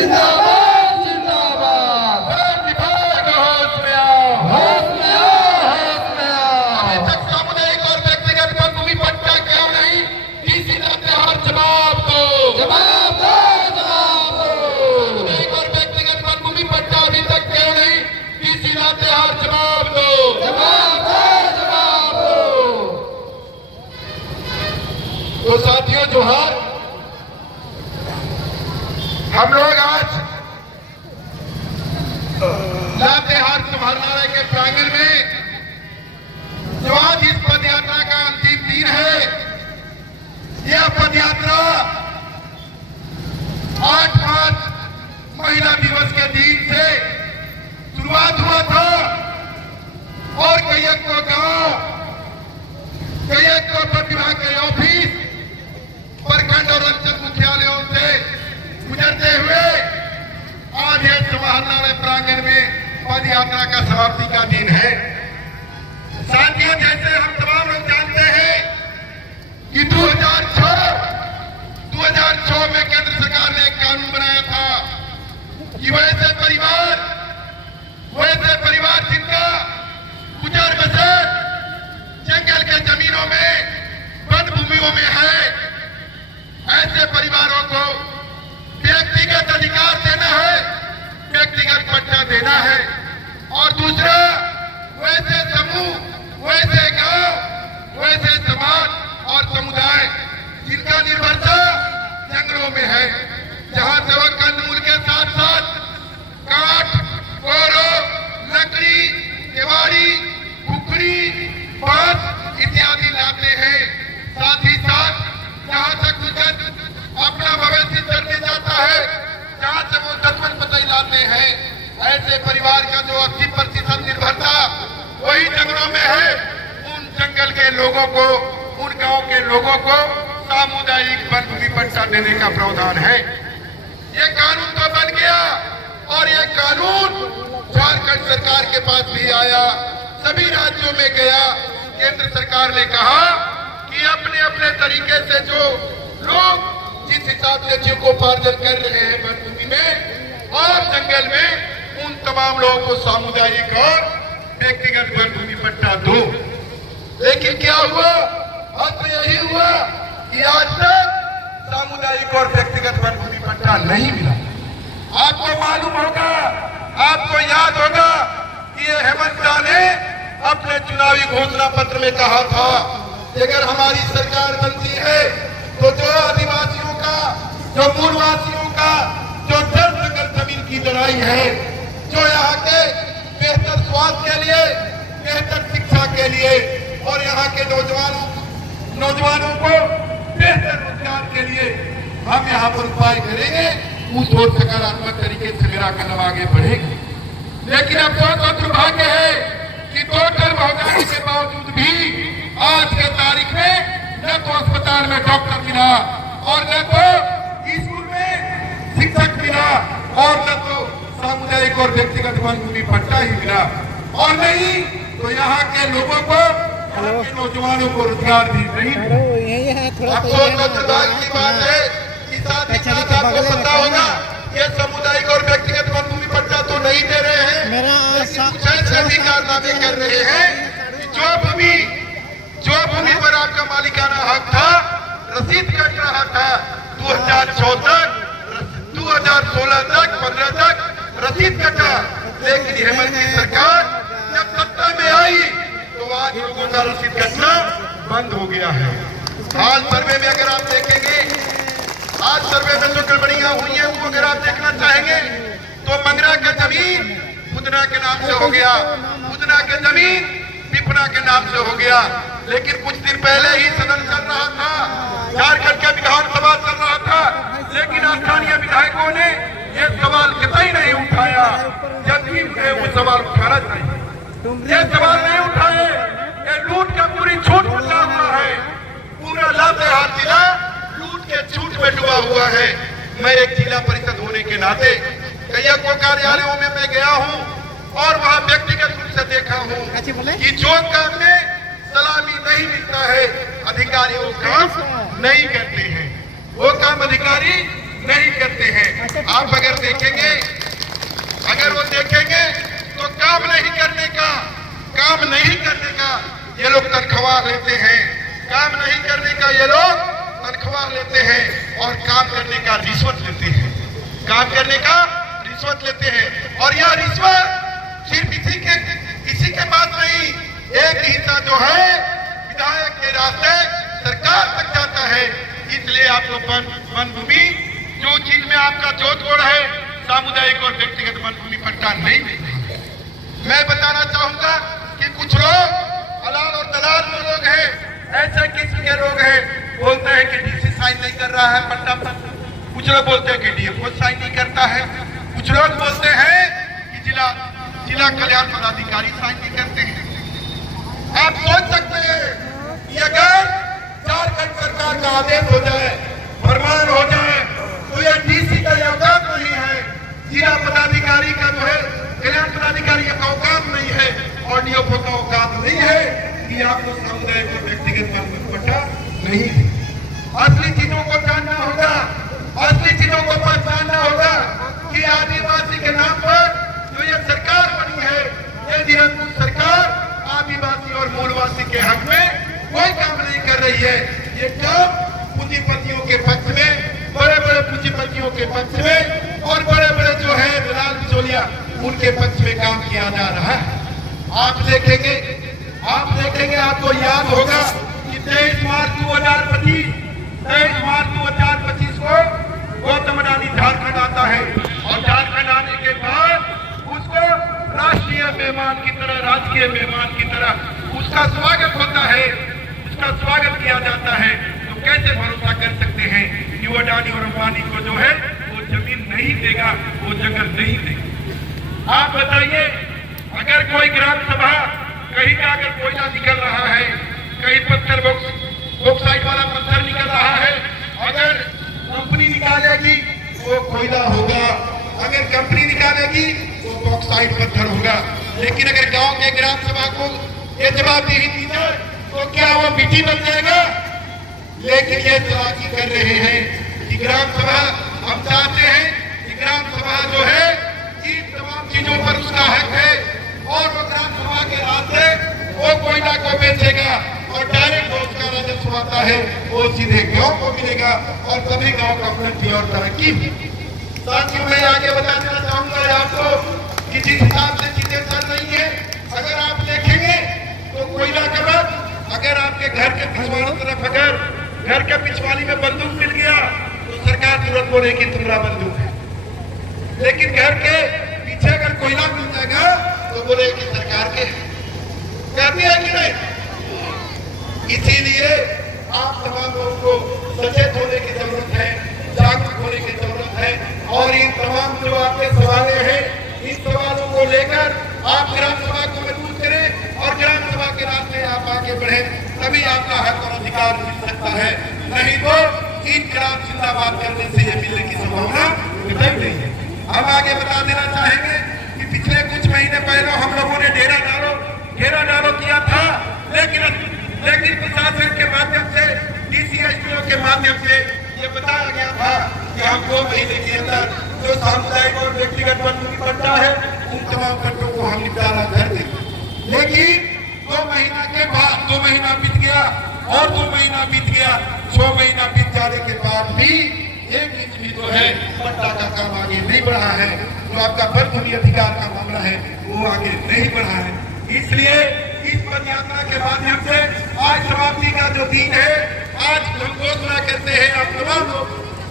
जिंदाबाद जिंदाबाद। वोट विभाग होश में आओ, होश में आओ, होश में आओ। अभी तक सामुदायिक और व्यक्तिगत वन भूमि पट्टा क्यों नहीं? डीसी लातेहार जवाब दो, जवाब दो, जवाब दो। सामुदायिक और व्यक्तिगत वन भूमि पट्टा अभी तक क्यों नहीं? डीसी लातेहार जवाब दो, जवाब दो, जवाब दो। तो साथियों जोहार, हम लोग आज लातेहार समाहरणालय के प्रांगण में जो आज इस पद यात्रा का अंतिम दिन है, यह पद यात्रा 8 महिला दिवस के दिन से शुरुआत हुआ था और कईक को गांव, कईक को वन विभाग के ऑफिस, प्रखंड और अंचल मुख्यालयों से गुजरते हुए आज यह समाहरणालय प्रांगण में पद यात्रा का समाप्ति का दिन है। साथियों, जैसे हम तमाम लोग जानते हैं कि 2006 में केंद्र सरकार ने एक कानून बनाया था कि वैसे परिवार जिनका गुजर बसर जंगल के जमीनों में, वन भूमियों में है, ऐसे परिवारों को व्यक्तिगत अधिकार देना है, व्यक्तिगत पट्टा देना है। और दूसरा, वैसे समूह, वैसे गांव, वैसे समाज और समुदाय जिनका निर्भरता जंगलों में है, जहां से वह कंदमूल के साथ साथ काठ, कोरो, लकड़ी, केवाड़ी, कुकड़ी, बांस इत्यादि लाते हैं। साथ ही साथ जहां तक उनका अपना भविष्य चलने जाता है, जहां से वो दसवन पतई लाते हैं, ऐसे परिवार का जो 80% निर्भरता वही जंगलों में है, उन जंगल के लोगों को, उन गांव के लोगों को सामुदायिक वन भूमि पट्टा देने का प्रावधान है। ये कानून तो बन गया और ये कानून झारखंड सरकार के पास भी आया, सभी राज्यों में गया। केंद्र सरकार ने कहा कि अपने अपने तरीके से जो लोग जिस हिसाब से जीविकोपार्जन कर रहे हैं वन भूमि में और जंगल में, उन तमाम लोगों को सामुदायिक और व्यक्तिगत वन भूमि पट्टा दो। लेकिन क्या हुआ? अब यही हुआ कि आज तक सामुदायिक और व्यक्तिगत वन भूमि पट्टा नहीं मिला। आपको मालूम होगा, आपको याद होगा कि हेमंत शाह ने अपने चुनावी घोषणा पत्र में कहा था कि अगर हमारी सरकार बनती है तो जो आदिवासियों का, जो मूलवासियों का जो जल जंगल जमीन की लड़ाई है, जो यहाँ के बेहतर स्वास्थ्य के लिए, बेहतर शिक्षा के लिए और यहाँ के नौजवानों को बेहतर रोजगार के लिए हम यहाँ पर उपाय करेंगे, उस ओर सकारात्मक तरीके से मेरा कदम आगे बढ़ेगा। लेकिन अफसोस और दुर्भाग्य है कि टोटल हो जाने के बावजूद भी आज के तारीख में न तो अस्पताल में डॉक्टर मिला और न तो स्कूल में शिक्षक मिला और न तो सामुदायिक और व्यक्तिगत वन भूमि पट्टा ही मिला, और नहीं तो यहाँ के लोगों को, यहाँ के नौजवानों को रोजगार भी नहीं मिला। अफसोस और दुर्भाग्य की बात है कि साथ ही साथ आपको पता होगा ये सामुदायिक और व्यक्तिगत वन भूमि पट्टा तो नहीं दे रहे हैं, लेकिन कुछ ऐसे भी कारनामे कर रहे हैं कि जो भूमि पर आपका मालिकाना हक था, रसीद कट रहा था 2014 तक, 2016 तक, 15 तक रसीद कटा। लेकिन हेमंत की सरकार जब सत्ता में आई तो आज लोगों का रसीद कटना बंद हो गया है। हाल सर्वे में अगर आप देखेंगे, आज सर्वे में जो गड़बड़ियां हुई हैं वो अगर आप देखना चाहेंगे तो मंगरा के जमीन बुदना के नाम से हो गया, बुदना के जमीन पिपना के नाम से हो गया। लेकिन कुछ दिन पहले ही सदन चल रहा था, झारखंड का विधानसभा चल रहा था, लेकिन स्थानीय विधायकों ने ये सवाल कतई नहीं उठाया, जबकि उन्हें वो सवाल उठाना चाहिए। ये सवाल नहीं उठाए, ये लूट का पूरी छूट बचा हुआ है। पूरा लातेहार जिला लूट के छूट में डूबा हुआ है। मैं एक जिला परिषद होने के नाते कई कार्यालयों में मैं गया हूँ और वहाँ व्यक्तिगत रूप से देखा हूँ कि जो काम में सलामी नहीं मिलता है, अधिकारी वो काम नहीं करते हैं। वो काम अधिकारी नहीं करते हैं। आप अगर देखेंगे, अगर वो देखेंगे तो काम नहीं करने का ये लोग तनख्वाह लेते हैं, काम नहीं करने का ये लोग तनख्वाह लेते हैं और काम करने का रिश्वत लेते हैं, काम करने का रिश्वत लेते हैं। और यह रिश्वत सिर्फ इसी के पास नहीं, एक हिस्सा जो है विधायक के रास्ते सरकार तक जाता है। इसलिए आपको वन भूमि जो चीज में आपका जो जोड़ है, सामुदायिक और व्यक्तिगत वन भूमि पट्टा नहीं मिलता। मैं बताना चाहूंगा कि कुछ लोग हलाल और दलाल जो लोग हैं, ऐसे किस्म के लोग हैं, बोलते हैं कि डीसी साइन नहीं कर रहा है पट्टा पर, कुछ लोग बोलते हैं कि डीएफओ साइन नहीं करता है, कुछ लोग बोलते हैं कि जिला कल्याण पदाधिकारी साइन नहीं करते हैं। आप सोच सकते हैं कि अगर झारखंड सरकार का आदेश हो जाए, फरमान हो जाए, तो यह डीसी का औकात नहीं है, जिला पदाधिकारी का जो है कल्याण पदाधिकारी का औकात नहीं है और डीएफओ का औकात नहीं है कि आपको सामुदायिक और व्यक्तिगत वन भूमि पट्टा नहीं है। असली चीजों को जानना होगा, असली चीजों को पहचानना होगा कि आदिवासी के नाम पर जो ये सरकार बनी है, ये निरंकुश सरकार आदिवासी और मूलवासी के हक में कोई काम नहीं कर रही है। ये काम पूंजीपतियों के पक्ष में, बड़े बड़े पूंजीपतियों के पक्ष में और बड़े बड़े जो है दलाल बिचौलिया, उनके पक्ष में काम किया जा रहा है। आप देखेंगे, आपको याद होगा कि 23 मार्च 2025 को गौतम अडानी झारखंड आता है और झारखंड आने के बाद उसको राष्ट्रीय मेहमान की तरह, राजकीय मेहमान की तरह उसका स्वागत होता है, उसका स्वागत किया जाता है। तो कैसे भरोसा कर सकते हैं कि वो अडानी और अंबानी को जो है वो जमीन नहीं देगा, वो जगह नहीं देगा। आप बताइए, अगर कोई ग्राम सभा कहीं का अगर कोयला निकल रहा है, कहीं पत्थर बॉक्साइट वाला पत्थर निकल रहा है, अगर कंपनी निकालेगी वो कोयला होगा, अगर कंपनी निकालेगी तो बॉक्साइट पत्थर होगा। लेकिन अगर गांव के ग्राम सभा को ये जवाबदेही दी जाए तो क्या वो मिट्टी बन जाएगा? लेकिन ये चालाकी कर रहे हैं कि ग्राम सभा, हम चाहते हैं कि ग्राम सभा जो है इन तमाम चीजों पर उसका हक है और वो ग्राम सभा के रास्ते वो कोयला को बेचेगा और डायरेक्ट उसका राजस्व आता है वो सीधे गांव को मिलेगा और तभी गांव का उन्नति और तरक्की। साथियों, मैं आगे बता देना चाहूंगा आपको कि जिस हिसाब से चीजें चल रही है, अगर आप देखेंगे तो कोयला के बाद अगर आपके घर के पिछवाड़ी तरफ अगर घर के पिछवाड़ी में बंदूक मिल गया तो सरकार तुरंत बोलेगी तुम्हारा बंदूक है, लेकिन घर के पीछे अगर कोयला मिल जाएगा तो बोलेगी सरकार के। करनी है कि नहीं? इसीलिए आप तमाम लोगों को सचेत होने की जरूरत है, जागरूक होने की जरूरत है और इन तमाम जो आपके सवाल हैं, इन सवालों को लेकर आप ग्राम सभा को मजबूत करें और ग्राम सभा के रास्ते आप आगे बढ़े, तभी आपका हक और अधिकार मिल सकता है। नहीं तो इन ग्राम जिंदाबाद करने से ये मिलने की संभावना नहीं है। हम आगे बता देना चाहेंगे कि पिछले कुछ महीने पहले हम लोगों ने घेरा डालो किया था, लेकिन प्रशासन के माध्यम से, डीसीएसपीओ के माध्यम से ये बताया गया था कि हम 2 महीने के अंदर जो सामुदायिक और व्यक्तिगत वन भूमि पट्टा है उन तमाम पट्टों को हम निपटारा कर देंगे। लेकिन 2 महीना के बाद 2 महीना बीत गया और 2 महीना बीत गया, 6 महीना बीत जाने के बाद भी 1 इंच भी जो है पट्टा का काम आगे नहीं बढ़ा है। जो आपका वन भूमि अधिकार का मामला है वो आगे नहीं बढ़ा है। इसलिए इस पद यात्रा के माध्यम से आज समाप्ति का जो दिन है, आज हम घोषणा करते हैं आप तमाम लोग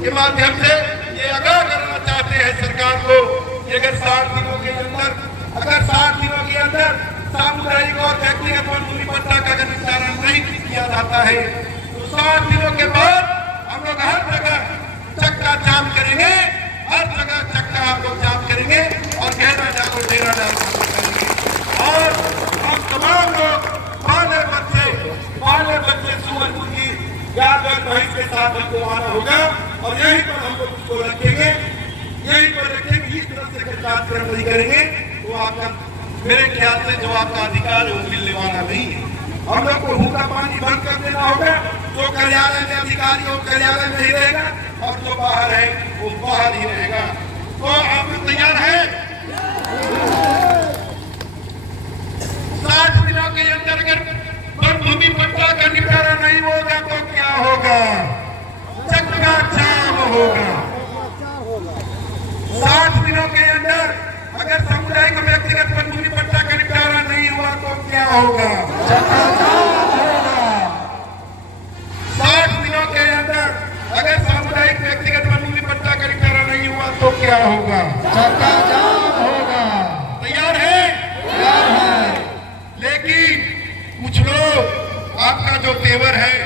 के माध्यम से ये आगाह करना चाहते हैं सरकार को कि अगर 60 दिनों के अंदर सामुदायिक और व्यक्तिगत वन भूमि पट्टा का अगर निस्तारण नहीं किया जाता है तो 60 दिनों के बाद हम लोग हर जगह चक्का जाम करेंगे, हर जगह चक्का हम लोग जाम करेंगे और घेरा डालो डेरा डालो करेंगे। और हम तमाम लोग बाले बच्चे सुअर मुर्गी जानवर भैंस के साथ हमको आना होगा और यहीं पर हम लोग उसको रखेंगे, यहीं पर रखेंगे। इस तरह से कार्यक्रम नहीं करेंगे तो आपका, मेरे ख्याल से जो आपका अधिकार है वो मिलने वाला नहीं है। हम लोग को भूखा पानी बंद कर देना होगा जो कार्यालय में अधिकारी हो कार्यालय में ही रहेगा और जो बाहर है वो बाहर ही रहेगा। तो आप तैयार हैं? 60 दिनों के अंदर अगर वन भूमि पट्टा का निपटारा नहीं होगा तो क्या होगा? चक्का जाम होगा। 60 दिनों के अंदर अगर सामुदायिक व्यक्तिगत वन भूमि पट्टा का निपटारा नहीं हुआ तो क्या होगा? चक्का जाम होगा। 60 दिनों के अंदर अगर सामुदायिक व्यक्तिगत वन भूमि पट्टा का निपटारा नहीं हुआ तो क्या होगा? चक्का जाम होगा। तैयार है? तैयार है। लेकिन कुछ लोग आपका जो तेवर है,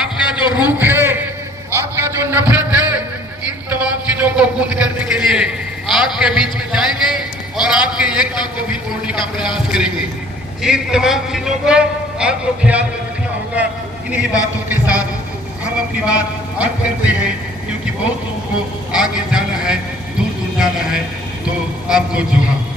आपका जो रूख है, आपका जो नफरत है, इन तमाम चीजों को कूद करने के लिए आपके बीच में जाएंगे और आपके एकता को भी तोड़ने का प्रयास करेंगे। इन तमाम चीजों को आपको ख्याल में रखना होगा। इन्हीं बातों के साथ हम अपनी बात अर्थ करते हैं, क्योंकि बहुत लोगों को आगे जाना है, दूर दूर जाना है। तो आपको जोहार।